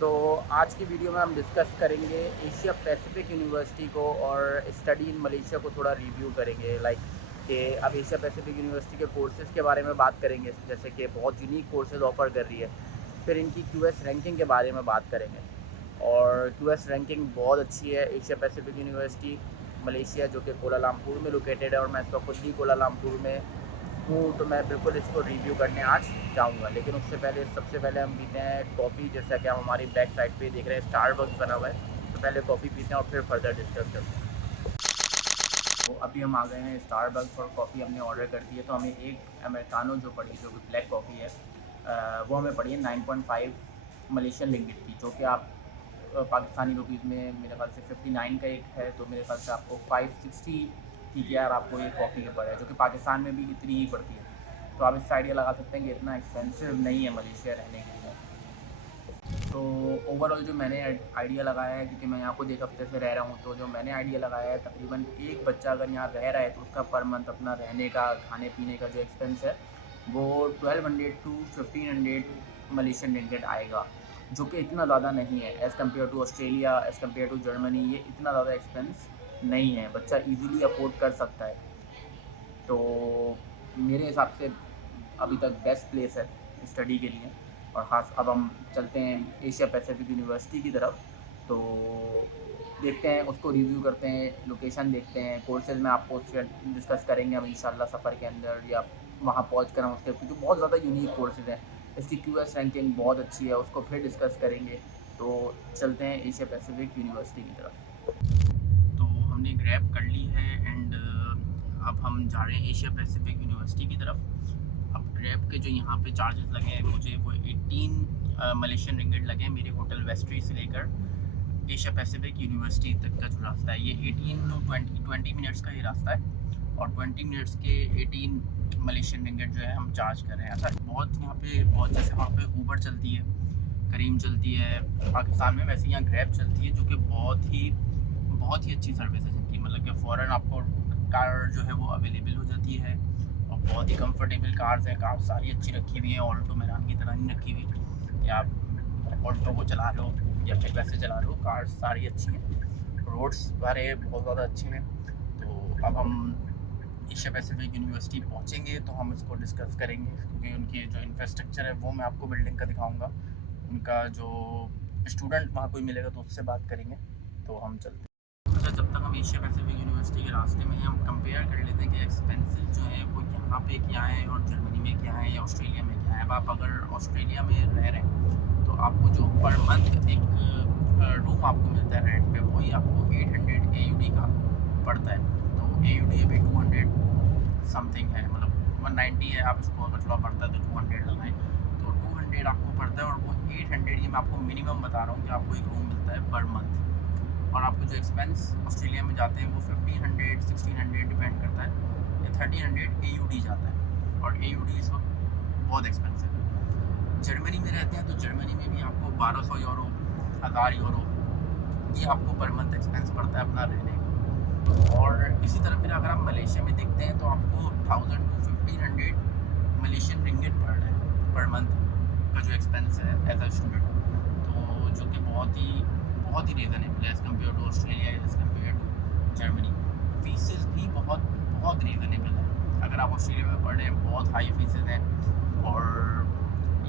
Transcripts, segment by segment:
तो आज की वीडियो में हम डिस्कस करेंगे एशिया पैसिफिक यूनिवर्सिटी को और स्टडी इन मलेशिया को थोड़ा रिव्यू करेंगे। लाइक कि अब एशिया पैसिफिक यूनिवर्सिटी के कोर्सेज़ के बारे में बात करेंगे, जैसे कि बहुत यूनिक कोर्सेज़ ऑफ़र कर रही है। फिर इनकी क्यूएस रैंकिंग के बारे में बात करेंगे, और क्यूएस रैंकिंग बहुत अच्छी है। एशिया पैसिफिक यूनिवर्सिटी मलेशिया, जो कि कोलालमपुर में लोकेटेड है, और मैं इस वक्त खुद भी कोलालमपुर में हूँ, तो मैं बिल्कुल इसको रिव्यू करने आज जाऊँगा। लेकिन उससे पहले सबसे पहले हम पीते हैं कॉफ़ी। जैसा कि हम हमारी बैक साइड पे देख रहे हैं स्टारबक्स बना हुआ है, तो पहले कॉफ़ी पीते हैं और फिर फर्दर डिस्कस करते हैं। तो अभी हम आ गए हैं स्टारबक्स, और कॉफ़ी हमने ऑर्डर कर दी है। तो हमें एक अमेरिकानो जो पड़ी, जो कि ब्लैक कॉफ़ी है, वो हमें पड़ी है 9.5 मलेशियन रिंगिट की, जो कि आप पाकिस्तानी रुपीज़ में मेरे ख्याल से 59 का एक है। तो मेरे ख्याल से आपको 560 ठीक है यार, आपको ये कॉफ़ी के पड़ है, जो कि पाकिस्तान में भी इतनी ही पड़ती है। तो आप इससे आइडिया लगा सकते हैं कि इतना एक्सपेंसिव नहीं है मलेशिया रहने के लिए। तो ओवरऑल जो मैंने आइडिया लगाया है, क्योंकि मैं यहाँ खुद एक हफ्ते से रह रहा हूँ, तो जो मैंने आइडिया लगाया है, तकरीबन एक बच्चा अगर यहाँ रह रहा है तो उसका पर मंथ अपना रहने का, खाने पीने का जो एक्सपेंस है, वो 1200 टू 1500 मलेशियन रिंगिट आएगा, जो कि इतना ज़्यादा नहीं है as compare to Australia, as compare to Germany. ये इतना ज़्यादा एक्सपेंस नहीं है, बच्चा ईज़िली अफोर्ड कर सकता है। तो मेरे हिसाब से अभी तक बेस्ट प्लेस है स्टडी के लिए। और ख़ास अब हम चलते हैं एशिया पैसिफिक यूनिवर्सिटी की तरफ, तो देखते हैं, उसको रिव्यू करते हैं, लोकेशन देखते हैं, कोर्सेज़ में आपको उससे डिस्कस करेंगे हम इंशाल्लाह सफ़र के अंदर, या वहाँ पहुँच कर हम उसके, क्योंकि बहुत ज़्यादा यूनिक कोर्सेज़ हैं। इसकी क्यूएस रैंकिंग बहुत अच्छी है, उसको फिर डिस्कस करेंगे। तो चलते हैं एशिया पैसिफिक यूनिवर्सिटी की तरफ। तो हमने ग्रैब कर ली है, एंड अब हम जा रहे हैं एशिया पैसिफिक यूनिवर्सिटी की तरफ। अब ग्रैब के जो यहाँ पे चार्जेस लगे हैं मुझे, वो 18 मलेशियन रिंगिट लगे हैं मेरे होटल वेस्ट्री से लेकर एशिया पैसिफिक यूनिवर्सिटी तक का जो रास्ता है। ये 18 टू 20 मिनट्स का ये रास्ता है, और 20 मिनट्स के 18 मलेशियन रिंगिट जो है हम चार्ज कर रहे हैं। ऐसा बहुत यहाँ पे, बहुत जैसे वहाँ पे ऊबर चलती है, करीम चलती है पाकिस्तान में, वैसे यहाँ ग्रैब चलती है, जो कि बहुत ही अच्छी सर्विस है जिनकी। मतलब कि फ़ौरन आपको कार जो है वो अवेलेबल हो जाती है, और बहुत ही कंफर्टेबल कार्स हैं। कार सारी अच्छी रखी हुई हैं, ऑल्टो मेरान की तरह नहीं रखी हुई, या आप ऑल्टो को चला रहे हो या फिर वैसे चला रहे हो, कार्स सारी अच्छी हैं। रोड्स सारे बहुत ज़्यादा अच्छे हैं। तो अब हम एशिया पैसिफिक यूनिवर्सिटी पहुँचेंगे तो हम इसको डिस्कस करेंगे, क्योंकि उनकी जो इंफ्रास्ट्रक्चर है वो मैं आपको बिल्डिंग का दिखाऊँगा। उनका जो स्टूडेंट वहाँ कोई मिलेगा तो उससे बात करेंगे। तो हम चलते हैं। अच्छा, जब तक हम एशिया पैसिफिक यूनिवर्सिटी के रास्ते में हैं, हम कंपेयर कर लेते हैं कि एक्सपेंसेस जो है वो यहाँ पे क्या है और जर्मनी में क्या है या ऑस्ट्रेलिया में क्या है। अब आप अगर ऑस्ट्रेलिया में रह रहे हैं तो आपको जो पर मंथ एक रूम आपको मिलता है रेंट पे, वही आपको 800 AUD का पड़ता है। तो AUD अभी 200 समथिंग है, मतलब 190 है। आप इसको अगर थोड़ा पड़ता है तो 200 लगाएं, तो 200 आपको पड़ता है। और वो 800, ये मैं आपको मिनिमम बता रहा हूँ कि आपको एक रूम मिलता है पर मंथ। और आपको जो एक्सपेंस ऑस्ट्रेलिया में जाते हैं वो 1500 1600 डिपेंड करता है, या 1300 AUD जाता है। और AUD इस वक्त बहुत एक्सपेंसिव है। जर्मनी में रहते हैं तो जर्मनी में भी आपको 1200 यूरो, 1000 यूरो, ये आपको पर मंथ एक्सपेंस पड़ता है अपना रहने का। और इसी तरह फिर अगर आप मलेशिया में देखते हैं तो आपको 1000 टू 1500 मलेशियन रिंगिट पड़ रहा है पर मंथ का जो एक्सपेंस है एज अ स्टूडेंट। तो जो कि बहुत ही रीज़नेबल है as compare to Australia, as compare to Germany. Fees भी बहुत रीज़नेबल है। अगर आप ऑस्ट्रेलिया में पढ़ रहे हैं बहुत हाई फीसेस हैं, और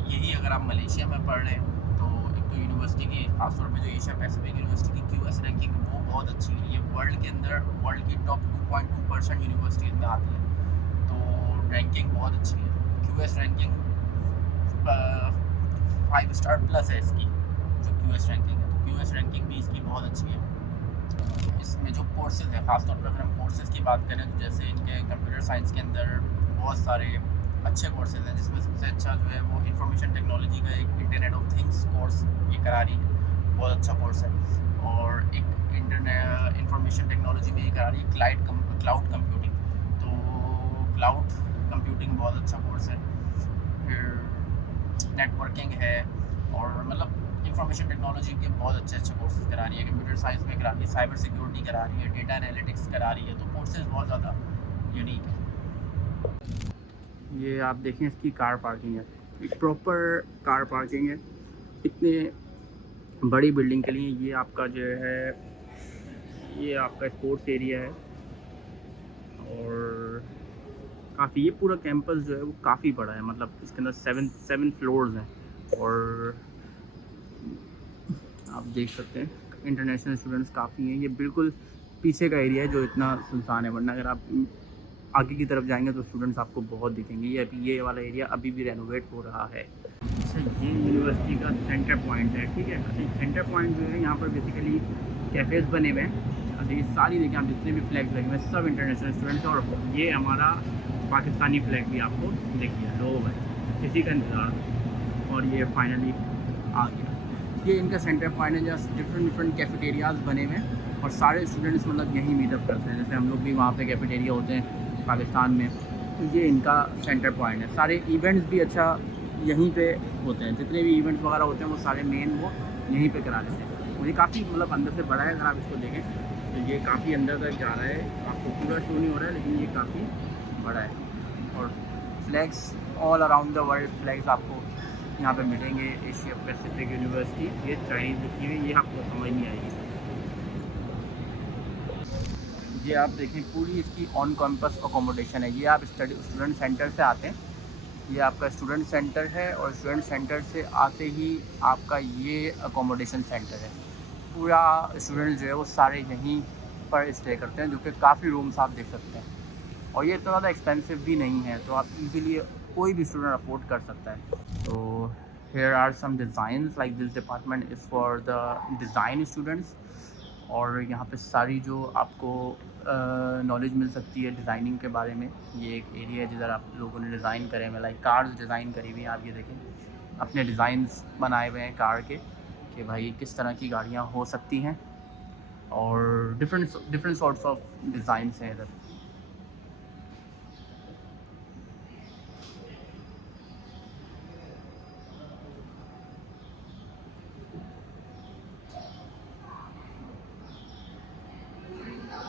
यही अगर आप मलेशिया में पढ़ रहे हैं तो एक तो यूनिवर्सिटी की, खासतौर पे जो एशिया पैसिफिक यूनिवर्सिटी की क्यूएस रैंकिंग है वो बहुत अच्छी है। ये वर्ल्ड के अंदर वर्ल्ड की टॉप 2.2% यूनिवर्सिटीज़ में आती है। तो रैंकिंग बहुत अच्छी है। क्यूएस रैंकिंग 5 स्टार प्लस है इसकी जो क्यूएस रैंकिंग है। तो क्यूएस रैंकिंग भी इसकी बहुत अच्छी है। इसमें जो कोर्सेज़ हैं, ख़ासतौर पर अगर हम कोर्सेज़ की बात करें तो जैसे इनके कंप्यूटर साइंस के अंदर बहुत सारे अच्छे कोर्सेज़ हैं, जिसमें सबसे अच्छा जो है वो इंफॉर्मेशन टेक्नोलॉजी का एक इंटरनेट ऑफ थिंग्स कोर्स ये करा रही है, बहुत अच्छा कोर्स है। और एक इंफॉर्मेशन टेक्नोलॉजी में ये करा रही है क्लाउड कंप्यूटिंग। तो क्लाउड कंप्यूटिंग बहुत अच्छा कोर्स है। फिर नेटवर्किंग है, और मतलब इंफॉर्मेशन टेक्नोलॉजी के बहुत अच्छे कोर्सेज करा रही है। कंप्यूटर साइंस में करा रही है, साइबर सिक्योरिटी करा रही है, डेटा एनालिटिक्स करा रही है। तो कोर्सेज बहुत ज़्यादा यूनिक है। ये आप देखें, इसकी कार पार्किंग है, एक प्रॉपर कार पार्किंग है। इतने बड़ी बिल्डिंग के लिए ये आपका जो है, ये आपका स्पोर्ट्स एरिया है। और काफ़ी ये पूरा कैंपस जो है वो काफ़ी बड़ा है, मतलब इसके अंदर सेवन सेवन फ्लोर्स हैं। और आप देख सकते हैं इंटरनेशनल स्टूडेंट्स काफ़ी हैं। ये बिल्कुल पीछे का एरिया है जो इतना सुनसान है, वरना अगर आप आगे की तरफ जाएंगे तो स्टूडेंट्स आपको बहुत दिखेंगे। ये वाला एरिया अभी भी रेनोवेट हो रहा है। अच्छा, ये यूनिवर्सिटी का सेंटर पॉइंट है, ठीक है। अच्छा, सेंटर पॉइंट जो है यहाँ पर बेसिकली कैफ़ेज़ बने हुए हैं। अच्छा, ये सारी देखिए आप जितने भी फ्लैग्स लगे हुए हैं सब इंटरनेशनल स्टूडेंट्स हैं। और ये हमारा पाकिस्तानी फ्लैग भी आपको देखिए लो है, इसी का इंतज़ार था और ये फाइनली आ गया। ये इनका सेंटर पॉइंट है जहाँ डिफरेंट कैफेटेरियाज़ बने हुए हैं और सारे स्टूडेंट्स मतलब यहीं मीटअप करते हैं। जैसे हम लोग भी वहाँ पे कैफेटेरिया होते हैं पाकिस्तान में, तो ये इनका सेंटर पॉइंट है। सारे इवेंट्स भी अच्छा यहीं पे होते हैं, जितने भी इवेंट्स वगैरह होते हैं वो सारे मेन वो यहीं पे करा लेते हैं। और ये काफ़ी मतलब अंदर से बड़ा है, अगर आप इसको देखें तो ये काफ़ी अंदर तक जा रहा है। आपको पूरा शो नहीं हो रहा है लेकिन ये काफ़ी बड़ा है। और flags all around the world flags आपको यहाँ पे मिलेंगे। एशिया पैसिफिक यूनिवर्सिटी, ये चाइनीज़ लिखी हुई है, ये आपको समझ नहीं आएगी। ये आप देखें पूरी इसकी ऑन कैंपस अकोमोडेशन है। ये आप स्टूडेंट सेंटर से आते हैं, ये आपका स्टूडेंट सेंटर है और स्टूडेंट सेंटर से आते ही आपका ये अकोमोडेशन सेंटर है। पूरा स्टूडेंट जो है वो सारे यहीं पर स्टे करते हैं, जो कि काफ़ी रूम्स आप देख सकते हैं। और ये इतना ज़्यादा एक्सपेंसिव भी नहीं है, तो आप इजीली कोई भी स्टूडेंट अफोर्ड कर सकता है। तो here are some designs, like this department is for the design students। और यहाँ पे सारी जो आपको नॉलेज मिल सकती है डिज़ाइनिंग के बारे में। ये एक एरिया है जिधर आप लोगों ने डिज़ाइन करे हुए, लाइक कार्स डिज़ाइन करी हुई हैं। आप ये देखें अपने डिज़ाइंस बनाए हुए हैं कार के, कि भाई किस तरह की गाड़ियाँ हो सकती हैं। और डिफरेंट सॉर्ट्स ऑफ डिज़ाइंस हैं इधर।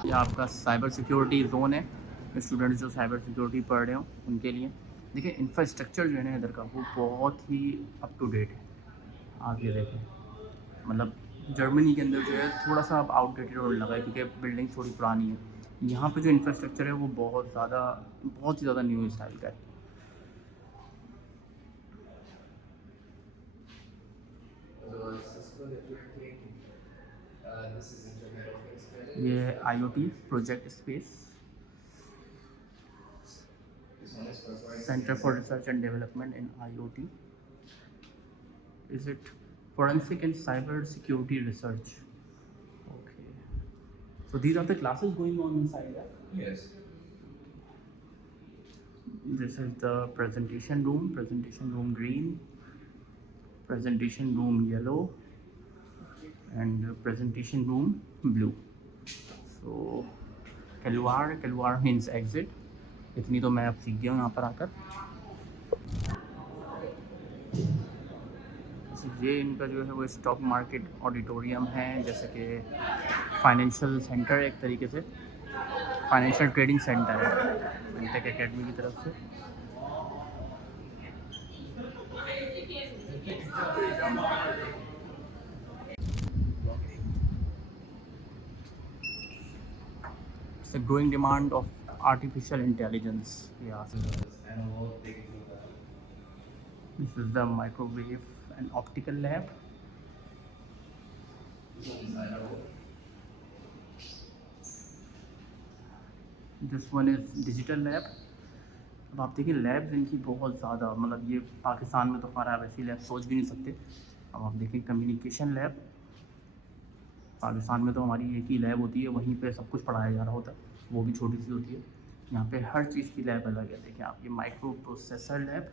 ये आपका साइबर सिक्योरिटी ज़ोन है, स्टूडेंट्स जो साइबर सिक्योरिटी पढ़ रहे हो उनके लिए। देखिए इंफ्रास्ट्रक्चर जो है ना इधर का वो बहुत ही अप टू डेट है। आप ये देखें, मतलब जर्मनी के अंदर जो है थोड़ा सा अब आउटडेटेड होने लगा है क्योंकि बिल्डिंग थोड़ी पुरानी है। यहाँ पे जो इंफ्रास्ट्रक्चर है वो बहुत ही ज़्यादा न्यू स्टाइल का है। ये IoT project space, Center for Research and Development in IoT. Is it forensic and cyber security research? Okay. So these are the classes going on inside that? Yes. This is the presentation room green, presentation room yellow, and presentation room blue. So Kelwar means exit. इतनी तो मैं अब सीख गया हूँ यहाँ पर आकर। ये इनका जो है वो स्टॉक मार्केट ऑडिटोरियम है, जैसे कि फाइनेंशियल सेंटर, एक तरीके से फाइनेंशियल ट्रेडिंग सेंटर है फिनटेक एकेडमी की तरफ से। It's a growing demand of artificial intelligence. Yeah. This is the microwave and optical lab. This one is digital lab. अब आप देखिए लैब्स इनकी बहुत ज़्यादा, मतलब ये पाकिस्तान में तो हमारा वैसी लैब सोच भी नहीं सकते। अब आप देखिए कम्युनिकेशन लैब, पाकिस्तान में तो हमारी एक ही लैब होती है, वहीं पे सब कुछ पढ़ाया जा रहा होता है, वो भी छोटी सी होती है। यहाँ पे हर चीज़ की लैब अलग है। देखिए आप, ये माइक्रो प्रोसेसर लैब,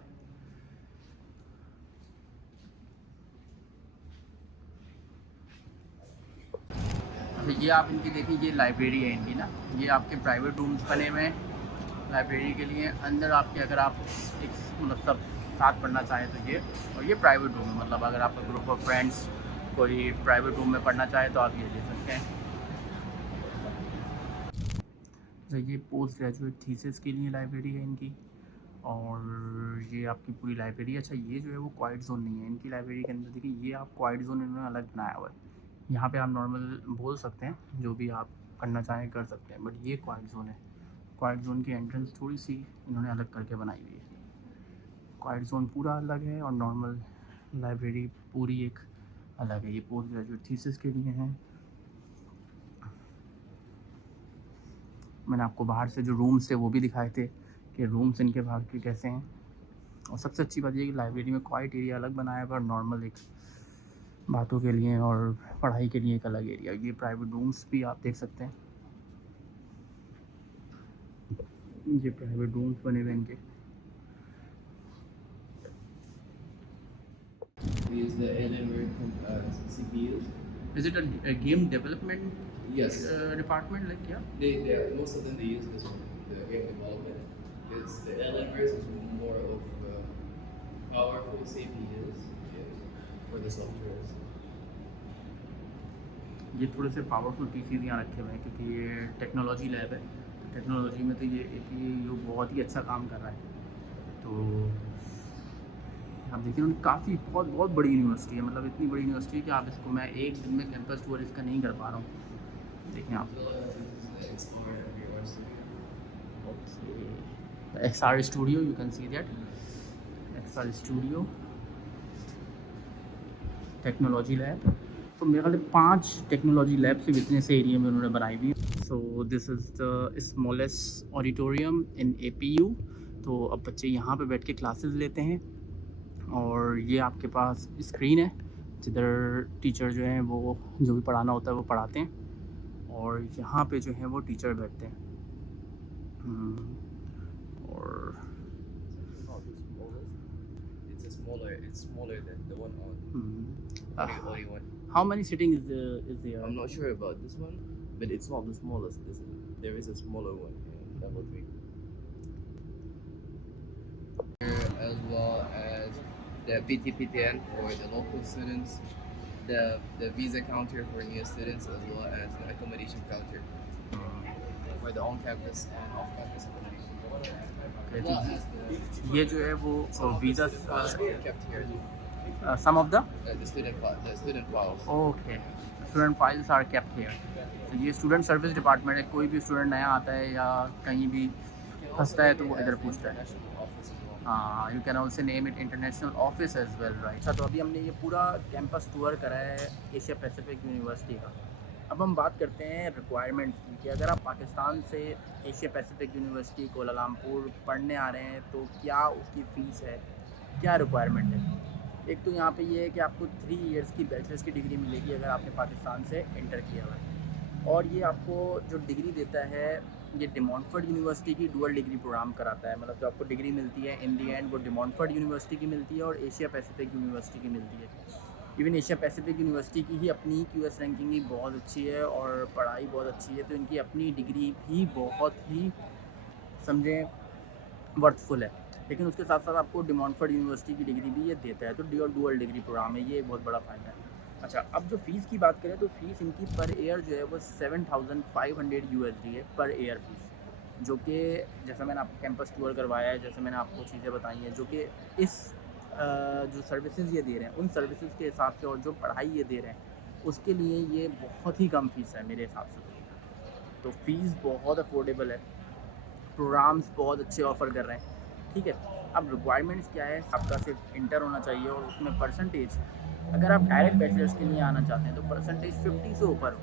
तो ये आप इनकी देखिए, ये लाइब्रेरी है इनकी ना। ये आपके प्राइवेट रूम्स बने हुए हैं लाइब्रेरी के लिए। अंदर आपके अगर आप एक मतलब सब साथ पढ़ना चाहें तो ये, और ये प्राइवेट रूम है, मतलब अगर आपका ग्रुप ऑफ फ्रेंड्स कोई प्राइवेट रूम में पढ़ना चाहे तो आप ये ले सकते हैं। तो ये पोस्ट ग्रेजुएट थीसिस के लिए लाइब्रेरी है इनकी। और ये आपकी पूरी लाइब्रेरी। अच्छा, ये जो है वो क्वाइट जोन नहीं है इनकी लाइब्रेरी के अंदर। देखिए, ये आप क्वाइट जोन इन्होंने अलग बनाया हुआ है। यहाँ पे आप नॉर्मल बोल सकते हैं, जो भी आप करना चाहें कर सकते हैं, बट ये क्वाइट जोन है। क्वाइट जोन की एंट्रेंस थोड़ी सी इन्होंने अलग करके बनाई हुई है। क्वाइट जोन पूरा अलग है और नॉर्मल लाइब्रेरी पूरी एक अलग है। ये पोस्ट ग्रेजुएट थीसिस के लिए हैं। मैंने आपको बाहर से जो रूम्स थे वो भी दिखाए थे कि रूम्स इनके बाहर के कैसे हैं। और सबसे अच्छी बात ये है कि लाइब्रेरी में क्वाइट एरिया अलग बनाया है और नॉर्मल एक बातों के लिए और पढ़ाई के लिए एक अलग एरिया। ये प्राइवेट रूम्स भी आप देख सकते हैं। ये प्राइवेट रूम्स बने हुए इनके। Use the Alienware CPUs. Is it a game development Yes. department like yeah? They most of them they use this one, the game development. Because the Alienware is more of powerful CPUs for the softwares. ये थोड़े से powerful PCs यहाँ रखे हुए हैं क्योंकि ये technology lab है। तो टेक्नोलॉजी में तो ये APU बहुत ही अच्छा काम कर रहा है। तो आप देखिए, उन्होंने काफ़ी बहुत बड़ी यूनिवर्सिटी है। मतलब इतनी बड़ी यूनिवर्सिटी है कि आप इसको, मैं एक दिन में कैंपस टूर इसका नहीं कर पा रहा हूँ। देखें आप, XR studio, you can see that XR studio technology lab. तो मेरे ख्याल 5 टेक्नोलॉजी लैब सिर्फ इतने से एरिया में उन्होंने बनाई हुई। So this is the smallest auditorium in APU। तो अब बच्चे यहाँ पे बैठ के क्लासेस लेते हैं और ये आपके पास स्क्रीन है जिधर टीचर जो हैं वो जो भी पढ़ाना होता है वो पढ़ाते हैं और यहाँ पे जो है वो टीचर बैठते हैं। और It's smaller than the one on Ori one. how many sitting is there? I'm not sure about this one, but it's not the smallest. There is a smaller one in level 3. As well as the PTPTN for the local students, the visa counter for new students, as well as the accommodation counter for the on-campus and off-campus accommodation. As well as ये जो है वो visa kept here. some of the The student files. Okay, student files are kept here. तो ये student service department है। कोई भी student नया आता है या कहीं भी फंसता है तो वो इधर पूछता है। हाँ, you can also name it international office as well, right. अच्छा, तो अभी हमने ये पूरा कैंपस टूर करा है एशिया पैसिफिक यूनिवर्सिटी का। अब हम बात करते हैं रिक्वायरमेंट्स की कि अगर आप पाकिस्तान से एशिया पैसिफिक यूनिवर्सिटी कोलालमपुर पढ़ने आ रहे हैं तो क्या उसकी फ़ीस है, क्या रिक्वायरमेंट है। एक तो यहाँ पे ये है कि आपको 3 इयर्स की बैचलर्स की डिग्री मिलेगी अगर आपने पाकिस्तान से इंटर किया हुआ है। और ये आपको जो डिग्री देता है, ये डी मॉन्टफोर्ड यूनिवर्सिटी की डुअल डिग्री प्रोग्राम कराता है। मतलब जो आपको डिग्री मिलती है इन दी एंड वो डी मॉन्टफोर्ड यूनिवर्सिटी की मिलती है और एशिया पैसिफिक यूनिवर्सिटी की मिलती है। इवन एशिया पैसिफिक यूनिवर्सिटी की ही अपनी QS रैंकिंग भी बहुत अच्छी है और पढ़ाई बहुत अच्छी है। तो इनकी अपनी डिग्री भी बहुत ही समझें वर्थफुल है। लेकिन उसके साथ साथ आपको डी मॉन्टफोर्ड यूनिवर्सिटी की डिग्री भी ये देता है। तो डुअल डिग्री प्रोग्राम है, ये एक बहुत बड़ा फ़ायदा है। अच्छा, अब जो फ़ीस की बात करें तो फ़ीस इनकी पर ईयर जो है वो 7,500 USD है पर ईयर फ़ीस, जो कि जैसा मैंने आपको कैंपस टूर करवाया है, जैसे मैंने आपको चीज़ें बताई हैं, जो कि इस जो सर्विसेज ये दे रहे हैं उन सर्विसेज के हिसाब से और जो पढ़ाई ये दे रहे हैं उसके लिए ये बहुत ही कम फ़ीस है मेरे हिसाब से। तो फ़ीस बहुत अफोर्डेबल है, प्रोग्राम्स बहुत अच्छे ऑफ़र कर रहे हैं, ठीक है। अब रिक्वायरमेंट्स क्या है, आपका सिर्फ इंटर होना चाहिए और उसमें परसेंटेज, अगर आप डायरेक्ट बैचलर्स के लिए आना चाहते हैं तो परसेंटेज 50 से ऊपर हो।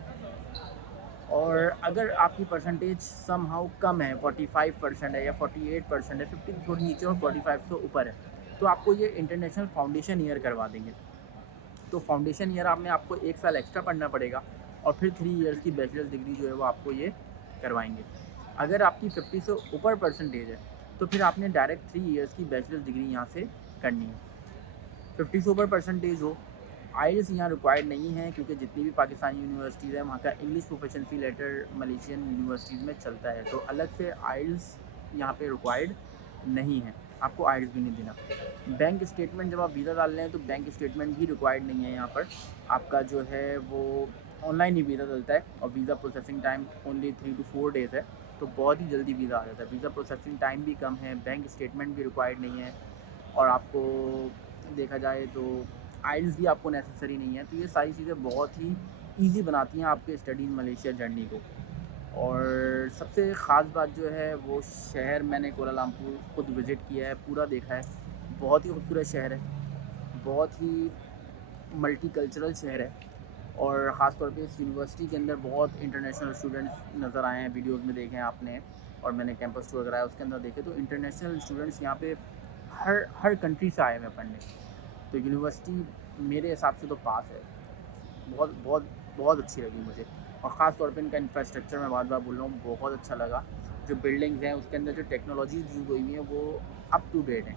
और अगर आपकी परसेंटेज समहाउ कम है, 45% है या 48% है, 50 से थोड़ी नीचे और 45 से ऊपर है, तो आपको ये इंटरनेशनल फाउंडेशन ईयर करवा देंगे। तो फाउंडेशन ईयर में आपको 1 साल एक्स्ट्रा पढ़ना पड़ेगा और फिर 3 इयर्स की बैचलर्स डिग्री जो है वो आपको ये करवाएंगे। अगर आपकी 50 से ऊपर परसेंटेज है तो फिर आपने डायरेक्ट 3 इयर्स की बैचलर्स डिग्री यहाँ से करनी है। 50 से ऊपर परसेंटेज हो, आइल्स यहाँ रिक्वायर्ड नहीं है क्योंकि जितनी भी पाकिस्तानी यूनिवर्सिटीज़ हैं वहाँ का English proficiency letter Malaysian universities में चलता है। तो अलग से आइल्स यहाँ पे रिक्वायर्ड नहीं है, आपको आइल्स भी नहीं देना। बैंक स्टेटमेंट जब आप वीज़ा डाल रहे हैं तो बैंक स्टेटमेंट भी रिक्वायर्ड नहीं है यहाँ पर। आपका जो है वो ऑनलाइन ही वीज़ा चलता है और visa processing time only 3 to 4 days है। तो बहुत ही जल्दी वीज़ा आ जाता है। वीज़ा प्रोसेसिंग टाइम भी कम है, बैंक स्टेटमेंट भी रिक्वायर्ड नहीं है, और आपको देखा जाए तो आइल्स भी आपको नेसेसरी नहीं है। तो ये सारी चीज़ें बहुत ही ईज़ी बनाती हैं आपके स्टडी इन मलेशिया जर्नी को। और सबसे ख़ास बात जो है वो शहर, मैंने कोलालमपुर खुद विज़िट किया है, पूरा देखा है। बहुत ही खूबसूरत शहर है, बहुत ही मल्टीकल्चरल शहर है, और ख़ास तौर पे इस यूनिवर्सिटी के अंदर बहुत इंटरनेशनल स्टूडेंट्स नज़र आए हैं, वीडियोस में देखे हैं आपने, और मैंने कैंपस टूर कराया उसके अंदर देखे, तो इंटरनेशनल स्टूडेंट्स यहाँ पे हर कंट्री से आए हुए हैं पढ़ने। तो यूनिवर्सिटी मेरे हिसाब से तो पास है, बहुत बहुत बहुत अच्छी लगी मुझे। और ख़ास तौर पे इनका इंफ्रास्ट्रक्चर, मैं बार बार बोल रहा हूँ, बहुत अच्छा लगा। जो बिल्डिंग्स हैं उसके अंदर जो टेक्नोलॉजीज़ यूज़ हुई हुई हैं वो अप टू डेट हैं,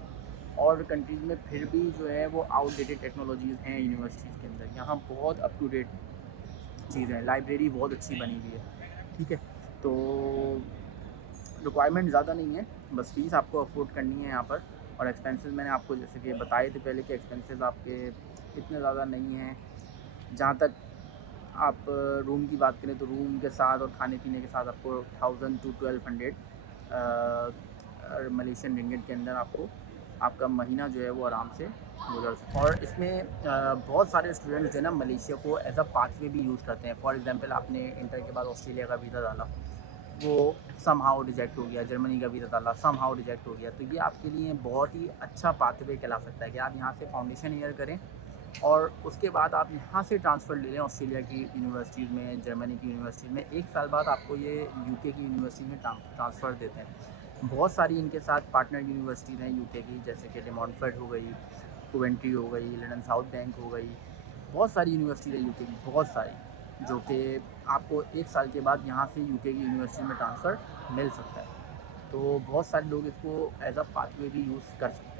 और कंट्रीज़ में फिर भी जो है वो आउटडेटेड टेक्नोलॉजीज़ हैं यूनिवर्सिटीज़ के अंदर। यहाँ बहुत अप टू डेट चीज़ें हैं, लाइब्रेरी बहुत अच्छी बनी हुई है, ठीक है। तो रिक्वायरमेंट ज़्यादा नहीं है, बस फ़ीस आपको अफोर्ड करनी है यहाँ पर। और एक्सपेंसेस मैंने आपको जैसे कि बताए थे पहले कि एक्सपेंसेस आपके इतने ज़्यादा नहीं हैं। जहाँ तक आप रूम की बात करें तो रूम के साथ और खाने पीने के साथ आपको 1000 टू 1200 मलेशियन रिंगिट के अंदर आपको आपका महीना जो है वो आराम से गुजर सकता है। और इसमें बहुत सारे स्टूडेंट्स जो है ना मलेशिया को एज अ पाथवे भी यूज़ करते हैं। फॉर एग्जांपल आपने इंटर के बाद ऑस्ट्रेलिया का वीज़ा डाला, वो समहाउ रिजेक्ट हो गया, जर्मनी का वीज़ा डाला समहाउ रिजेक्ट हो गया, तो ये आपके लिए बहुत ही अच्छा पाथवे कहला सकता है कि आप यहाँ से फाउंडेशन ईयर करें और उसके बाद आप यहाँ से ट्रांसफ़र ले लें ऑस्ट्रेलिया की यूनिवर्सिटीज़ में, जर्मनी की यूनिवर्सिटीज़ में। 1 साल बाद आपको ये यूके की यूनिवर्सिटी में ट्रांसफ़र देते हैं। बहुत सारी इनके साथ पार्टनर यूनिवर्सिटीज़ हैं यूके की, जैसे कि डे मॉन्टफोर्ट हो गई, कोवेंट्री हो गई, लंदन साउथ बैंक हो गई। बहुत सारी यूनिवर्सिटीज़ हैं यूके की, बहुत सारी, जो कि आपको 1 साल के बाद यहाँ से यूके की यूनिवर्सिटी में ट्रांसफ़र मिल सकता है। तो बहुत सारे लोग इसको एज़ अ पाथवे भी यूज़ कर सकते हैं।